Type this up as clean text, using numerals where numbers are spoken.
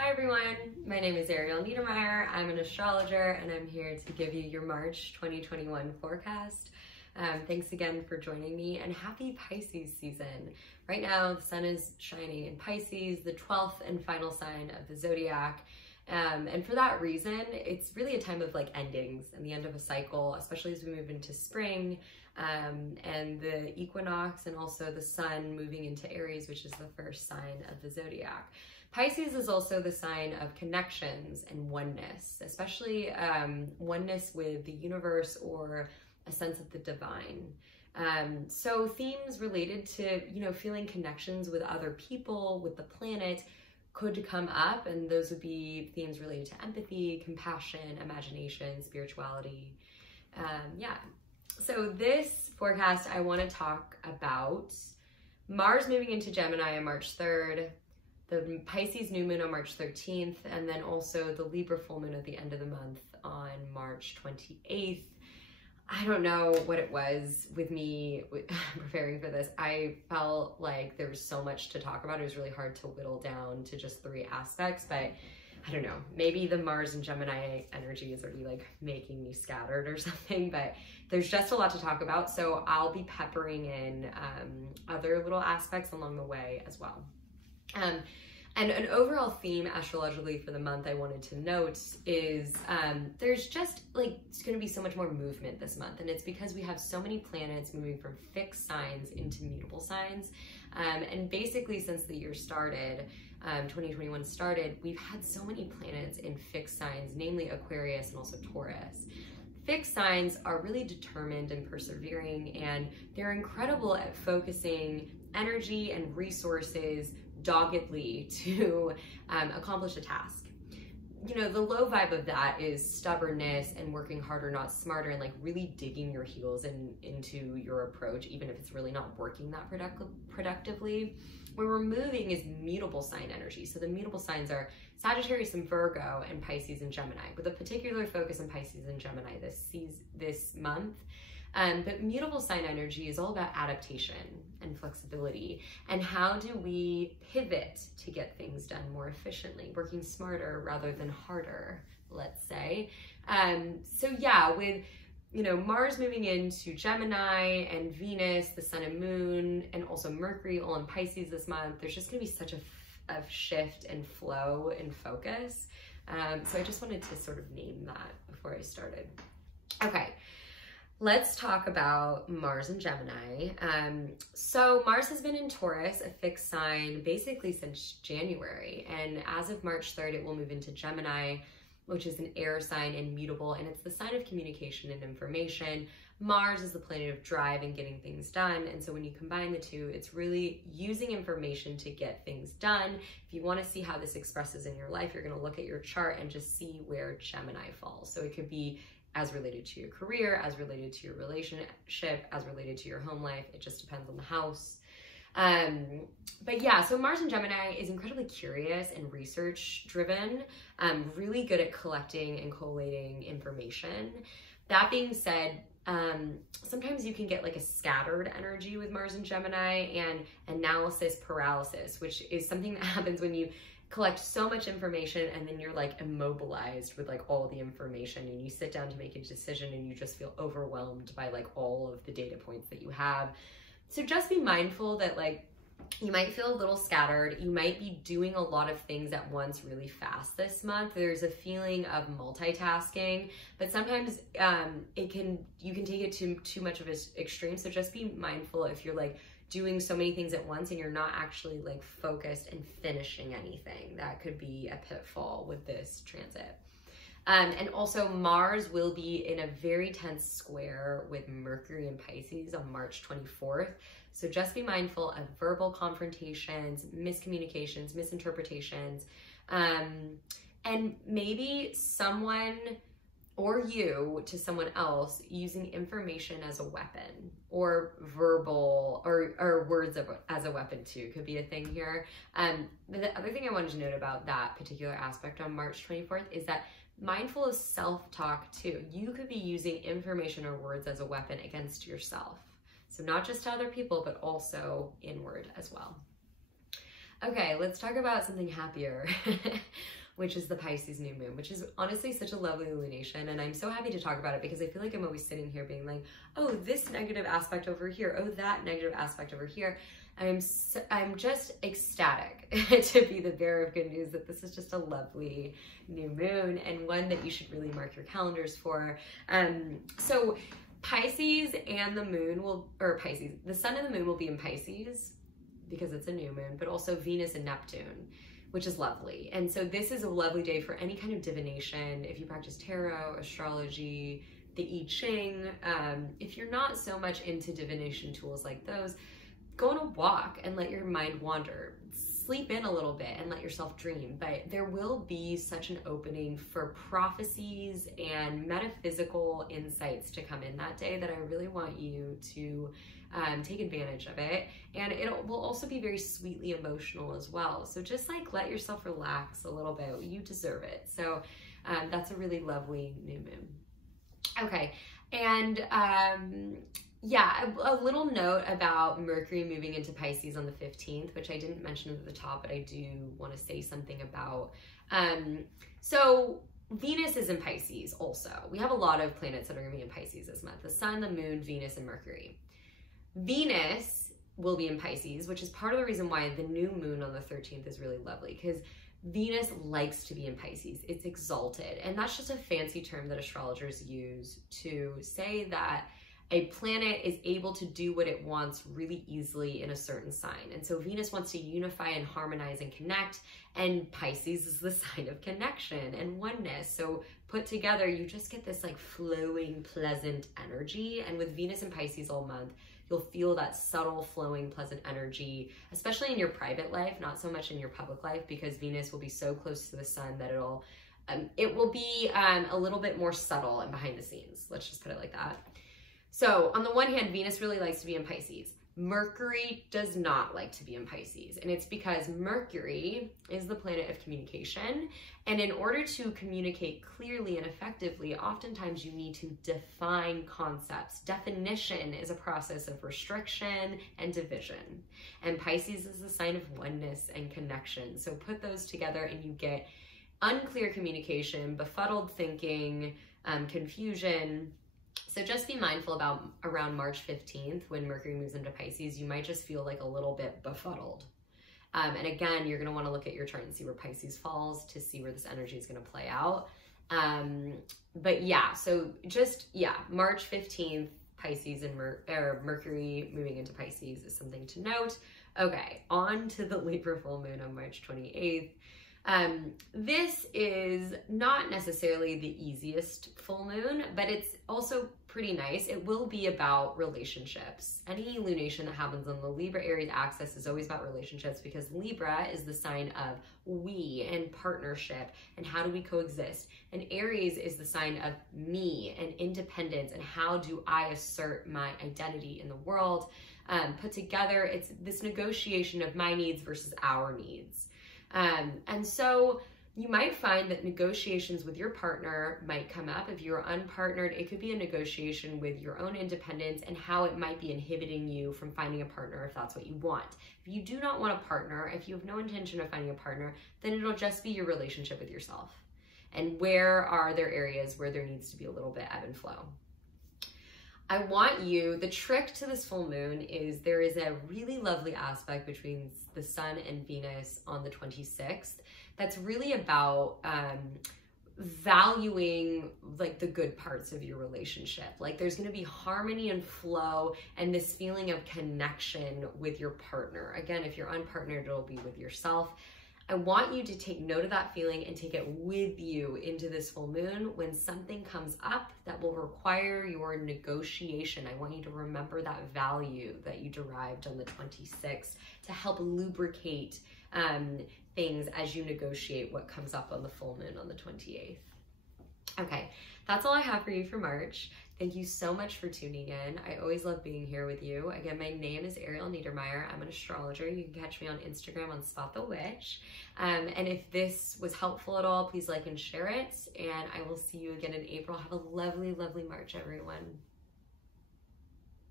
Hi everyone, my name is Ariel Neidermeier. I'm an astrologer and I'm here to give you your March 2021 forecast. Thanks again for joining me and happy Pisces season. Right now the sun is shining in Pisces, the 12th and final sign of the zodiac. And for that reason, it's really a time of like endings and the end of a cycle, especially as we move into spring and the equinox and also the sun moving into Aries, which is the first sign of the zodiac. Pisces is also the sign of connections and oneness, especially oneness with the universe or a sense of the divine. So themes related to, feeling connections with other people, with the planet, could come up, and those would be themes related to empathy, compassion, imagination, spirituality. So this forecast, I want to talk about Mars moving into Gemini on March 3rd, the Pisces New Moon on March 13th, and then also the Libra full moon at the end of the month on March 28th. I don't know what it was with me preparing for this. I felt like there was so much to talk about. It was really hard to whittle down to just 3 aspects, but I don't know, maybe the Mars and Gemini energy is already like making me scattered or something, but there's just a lot to talk about. So I'll be peppering in other little aspects along the way as well. And an overall theme astrologically for the month I wanted to note is there's just like, it's going to be so much more movement this month. And it's because we have so many planets moving from fixed signs into mutable signs. And basically since the year started, 2021 started, we've had so many planets in fixed signs, namely Aquarius and also Taurus. Fixed signs are really determined and persevering, and they're incredible at focusing energy and resources doggedly to accomplish a task. The low vibe of that is stubbornness and working harder, not smarter, and like really digging your heels into your approach, even if it's really not working that productively. Where we're moving is mutable sign energy. So the mutable signs are Sagittarius and Virgo and Pisces and Gemini, with a particular focus on Pisces and Gemini this month. But mutable sign energy is all about adaptation and flexibility, and how do we pivot to get things done more efficiently, working smarter rather than harder, let's say. So yeah, with Mars moving into Gemini and Venus, the sun and moon, and also Mercury all in Pisces this month, there's just gonna be such a shift and flow and focus. So I just wanted to sort of name that before I started. Okay. Let's talk about Mars and Gemini. So Mars has been in Taurus, a fixed sign, basically since January. And as of March 3rd, it will move into Gemini, which is an air sign and mutable, and it's the sign of communication and information. Mars is the planet of drive and getting things done. And so when you combine the two, it's really using information to get things done. If you want to see how this expresses in your life, you're going to look at your chart and just see where Gemini falls. So it could be as related to your career, as related to your relationship, as related to your home life. It just depends on the house. But yeah, so Mars in Gemini is incredibly curious and research driven, really good at collecting and collating information. That being said, sometimes you can get like a scattered energy with Mars and Gemini and analysis paralysis, which is something that happens when you collect so much information and then you're like immobilized with like all the information, and you sit down to make a decision and you just feel overwhelmed by like all of the data points that you have. So just be mindful that like you might feel a little scattered. You might be doing a lot of things at once really fast this month. There's a feeling of multitasking, but sometimes you can take it to too much of an extreme. So just be mindful if you're like doing so many things at once and you're not actually like focused and finishing anything. That could be a pitfall with this transit. And also Mars will be in a very tense square with Mercury and Pisces on March 24th. So just be mindful of verbal confrontations, miscommunications, misinterpretations, and maybe someone or you to someone else using information as a weapon, or verbal or words as a weapon too could be a thing here. The other thing I wanted to note about that particular aspect on March 24th is that mindful of self-talk too. You could be using information or words as a weapon against yourself. So not just to other people, but also inward as well. Okay, let's talk about something happier, which is the Pisces New Moon, which is honestly such a lovely illumination. And I'm so happy to talk about it because I feel like I'm always sitting here being like, oh, this negative aspect over here, oh, that negative aspect over here. I'm just ecstatic to be the bearer of good news that this is just a lovely new moon and one that you should really mark your calendars for. So Pisces and the moon the sun and the moon will be in Pisces because it's a new moon, but also Venus and Neptune, which is lovely. And so this is a lovely day for any kind of divination. If you practice tarot, astrology, the I Ching, if you're not so much into divination tools like those, go on a walk and let your mind wander. Sleep in a little bit and let yourself dream. But there will be such an opening for prophecies and metaphysical insights to come in that day that I really want you to take advantage of it. And it will also be very sweetly emotional as well. So just like let yourself relax a little bit. You deserve it. So that's a really lovely new moon. Okay. And yeah, a little note about Mercury moving into Pisces on the 15th, which I didn't mention at the top, but I do want to say something about. So Venus is in Pisces also. We have a lot of planets that are going to be in Pisces this month. The sun, the moon, Venus, and Mercury. Venus will be in Pisces, which is part of the reason why the new moon on the 13th is really lovely, because Venus likes to be in Pisces. It's exalted. And that's just a fancy term that astrologers use to say that a planet is able to do what it wants really easily in a certain sign. And so Venus wants to unify and harmonize and connect, and Pisces is the sign of connection and oneness. So put together, you just get this like flowing, pleasant energy. And with Venus and Pisces all month, you'll feel that subtle, flowing, pleasant energy, especially in your private life, not so much in your public life, because Venus will be so close to the sun that it will be a little bit more subtle and behind the scenes. Let's just put it like that. So on the one hand, Venus really likes to be in Pisces. Mercury does not like to be in Pisces. And it's because Mercury is the planet of communication. And in order to communicate clearly and effectively, oftentimes you need to define concepts. Definition is a process of restriction and division. And Pisces is the sign of oneness and connection. So put those together and you get unclear communication, befuddled thinking, confusion. So just be mindful about around March 15th when Mercury moves into Pisces, you might just feel like a little bit befuddled. And again, you're going to want to look at your chart and see where Pisces falls to see where this energy is going to play out. But yeah, so just, yeah, March 15th, Pisces and Mercury moving into Pisces is something to note. Okay, on to the Libra full moon on March 28th. This is not necessarily the easiest full moon, but it's also pretty nice. It will be about relationships. Any lunation that happens on the Libra Aries axis is always about relationships, because Libra is the sign of we and partnership and how do we coexist. And Aries is the sign of me and independence and how do I assert my identity in the world. Put together, it's this negotiation of my needs versus our needs. And so you might find that negotiations with your partner might come up. If you're unpartnered, it could be a negotiation with your own independence and how it might be inhibiting you from finding a partner if that's what you want. If you do not want a partner, if you have no intention of finding a partner, then it'll just be your relationship with yourself. And where are there areas where there needs to be a little bit ebb and flow? I want you, the trick to this full moon is there is a really lovely aspect between the sun and Venus on the 26th that's really about valuing like the good parts of your relationship. Like there's going to be harmony and flow and this feeling of connection with your partner. Again, if you're unpartnered, it'll be with yourself. I want you to take note of that feeling and take it with you into this full moon when something comes up that will require your negotiation. I want you to remember that value that you derived on the 26th to help lubricate things as you negotiate what comes up on the full moon on the 28th. Okay, that's all I have for you for March. Thank you so much for tuning in. I always love being here with you. Again, my name is Ariel Neidermeier. I'm an astrologer. You can catch me on Instagram on Spot the Witch. And if this was helpful at all, please like and share it. And I will see you again in April. Have a lovely, lovely March, everyone.